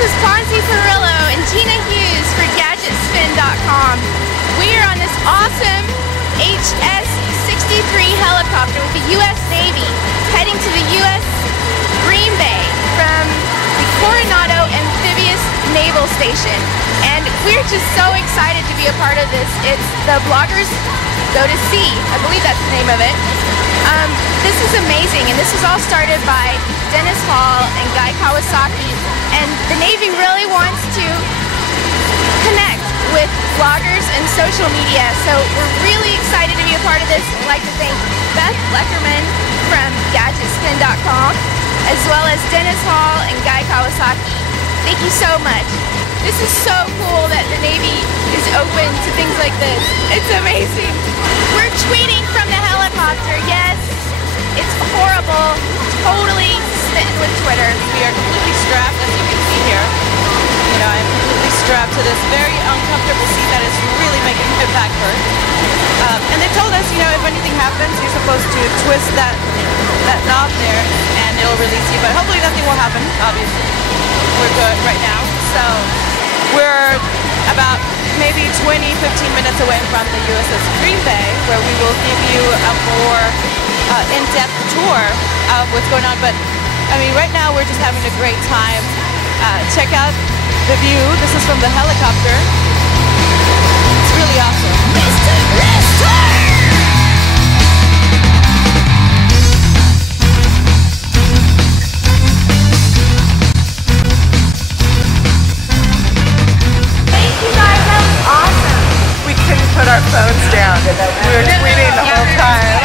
is Ponzi and Gina for GadgetSpin.com. We are on this awesome HS-63 helicopter with the U.S. Navy heading to the U.S. Green Bay from the Coronado Amphibious Naval Station. And we're just so excited to be a part of this. It's the Bloggers Go to Sea. I believe that's the name of it. This is amazing, and this was all started by Dennis Hall and Guy Kawasaki. And the Navy really wants to connect with bloggers and social media. So we're really excited to be a part of this. I'd like to thank Beth Leckerman from GadgetSpin.com, as well as Dennis Hall and Guy Kawasaki. Thank you so much. This is so cool that the Navy is open to things like this. It's amazing. We're tweeting from the helicopter, yes. It's horrible. Totally smitten with Twitter. We are completely strapped, as you can see here. You know, I'm completely strapped to this very uncomfortable seat that is really making my back hurt. And they told us, you know, if anything happens, you're supposed to twist that knob there and it'll release you. But hopefully nothing will happen, obviously. We're good right now. So we're about maybe 20-15 minutes away from the USS Green Bay, where we will give you a more in-depth tour of what's going on. But I mean, right now we're just having a great time. Check out the view. This is from the helicopter. It's really awesome. Thank you guys, that was awesome. We couldn't put our phones down. We were tweeting the whole time.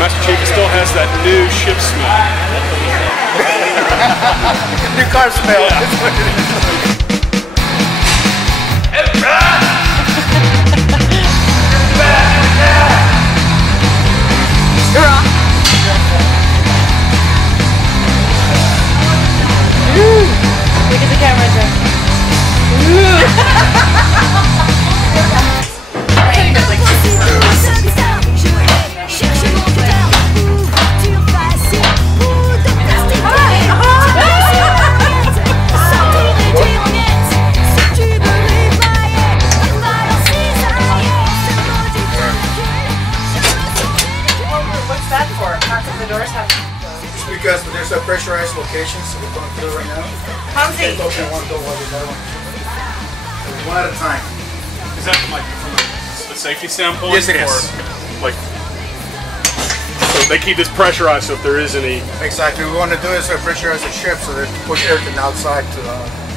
Master Chief still has that new ship smell. New car smell. Look at the camera, Joe. What's that for? How come the doors have to be closed? It's because there's a pressurized location, so we're going through right now. Ponzi. Can't open one door while the other one. One at a time. Is that from a safety standpoint? Yes, it is. Or, like, so they keep this pressurized, so if there is any... Exactly. What we want to do is pressurize the ship so that push everything outside to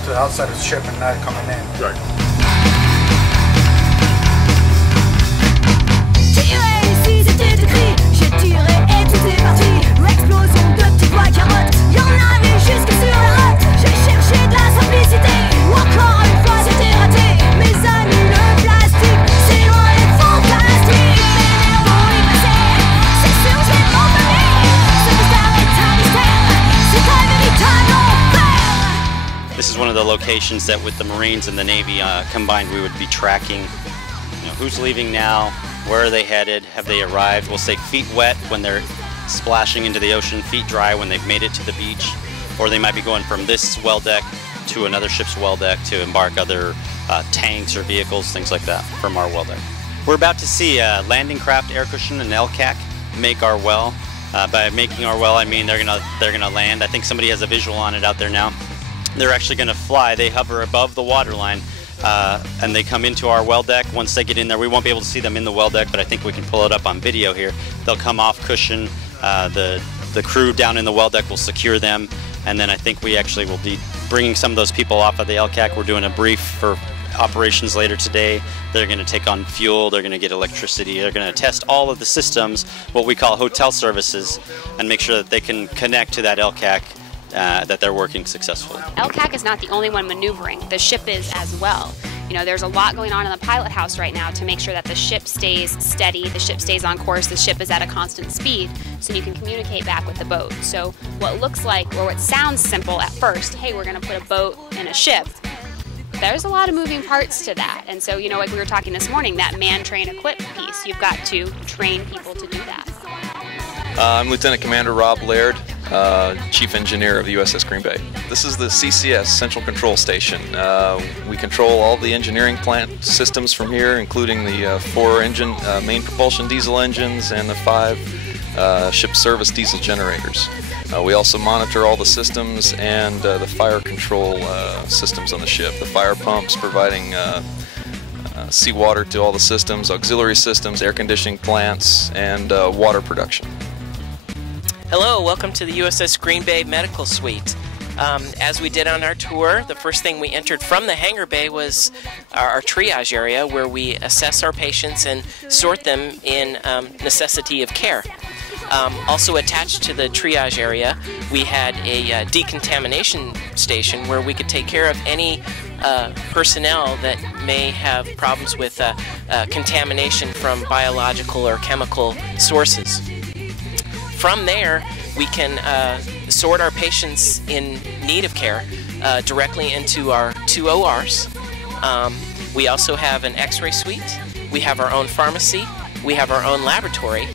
the outside of the ship and not coming in. Right. This is one of the locations that with the Marines and the Navy combined we would be tracking, you know, who's leaving now, where are they headed, have they arrived. We'll say feet wet when they're splashing into the ocean, feet dry when they've made it to the beach, or they might be going from this well deck to another ship's well deck to embark other tanks or vehicles, things like that from our well deck. We're about to see a landing craft air cushion and LCAC make our well. By making our well, I mean they're gonna land. I think somebody has a visual on it out there now. They're actually going to fly. They hover above the waterline and they come into our well deck. Once they get in there, we won't be able to see them in the well deck, but I think we can pull it up on video here. They'll come off cushion. The crew down in the well deck will secure them, and then I think we actually will be bringing some of those people off of the LCAC. We're doing a brief for operations later today. They're going to take on fuel, they're going to get electricity, they're going to test all of the systems, what we call hotel services, and make sure that they can connect to that LCAC, that they're working successfully. LCAC is not the only one maneuvering. The ship is as well. You know, there's a lot going on in the pilot house right now to make sure that the ship stays steady, the ship stays on course, the ship is at a constant speed, so you can communicate back with the boat. So what looks like, or what sounds simple at first, hey, we're going to put a boat in a ship, there's a lot of moving parts to that. And so, you know, like we were talking this morning, that man, train, equip piece, you've got to train people to do that. I'm Lieutenant Commander Rob Laird. Chief Engineer of the USS Green Bay. This is the CCS, Central Control Station. We control all the engineering plant systems from here, including the 4 engine main propulsion diesel engines and the 5 ship service diesel generators. We also monitor all the systems and the fire control systems on the ship. The fire pumps providing seawater to all the systems, auxiliary systems, air conditioning plants, and water production. Hello, welcome to the USS Green Bay Medical Suite. As we did on our tour, the first thing we entered from the hangar bay was our triage area, where we assess our patients and sort them in necessity of care. Also attached to the triage area, we had a decontamination station where we could take care of any personnel that may have problems with contamination from biological or chemical sources. From there, we can sort our patients in need of care directly into our 2 ORs. We also have an X-ray suite. We have our own pharmacy. We have our own laboratory.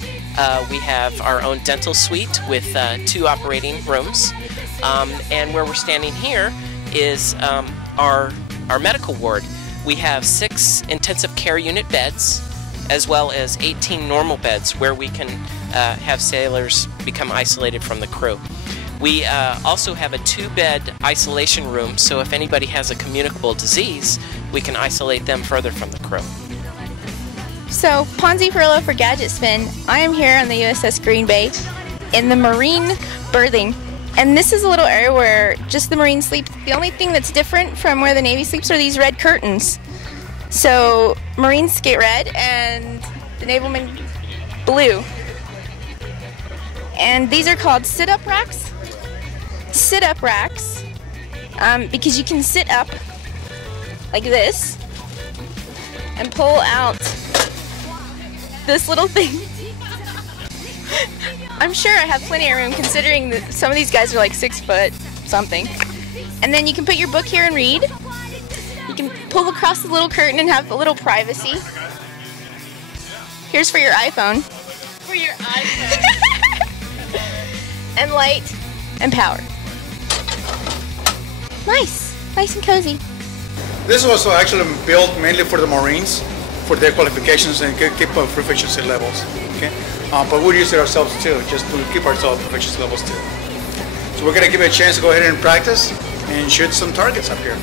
We have our own dental suite with 2 operating rooms. And where we're standing here is our medical ward. We have 6 intensive care unit beds, as well as 18 normal beds where we can have sailors become isolated from the crew. We also have a 2-bed isolation room, so if anybody has a communicable disease, we can isolate them further from the crew. So, Ponzi Perillo for Gadget Spin. I am here on the USS Green Bay in the Marine berthing. And this is a little area where just the Marines sleep. The only thing that's different from where the Navy sleeps are these red curtains. So, Marines get red and the navalmen blue. And these are called sit-up racks. Sit-up racks, because you can sit up like this and pull out this little thing. I'm sure I have plenty of room considering that some of these guys are like 6 foot something. And then you can put your book here and read. You can pull across the little curtain and have a little privacy. Here's for your iPhone. For your iPhone. And light and power. Nice and cozy. This was actually built mainly for the Marines, for their qualifications and keep proficiency levels. Okay, but we use it ourselves too, just to keep ourselves proficiency levels too. So we're gonna give it a chance to go ahead and practice and shoot some targets up here.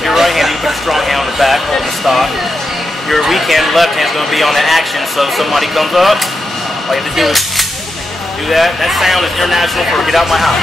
Your right hand, you put a strong hand on the back, hold the stock. Your weak hand, left hand is going to be on the action, so if somebody comes up, all you have to do is do that. That sound is international for get out my house.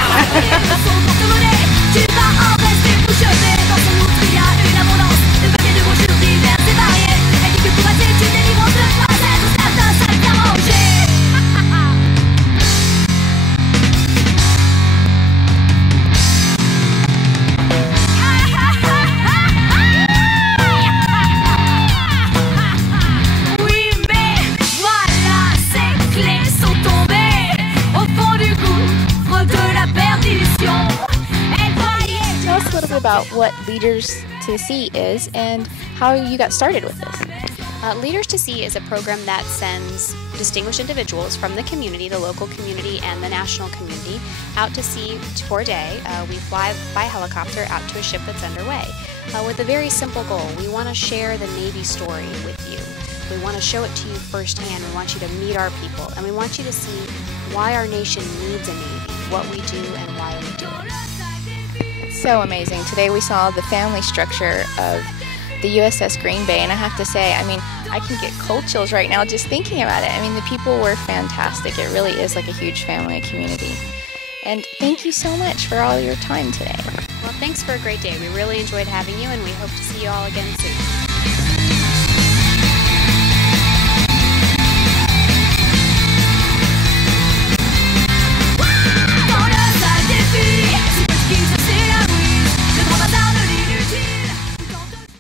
About what Leaders to the Sea is and how you got started with this. Leaders to Sea is a program that sends distinguished individuals from the community, the local community and the national community, out to sea for a day. We fly by helicopter out to a ship that's underway with a very simple goal. We want to share the Navy story with you. We want to show it to you firsthand. We want you to meet our people, and we want you to see why our nation needs a Navy, what we do and why we do it. So amazing. Today we saw the family structure of the USS Green Bay, and I have to say, I mean, I can get cold chills right now just thinking about it. I mean, the people were fantastic. It really is like a huge family, a community. And thank you so much for all your time today. Well, thanks for a great day. We really enjoyed having you, and we hope to see you all again soon.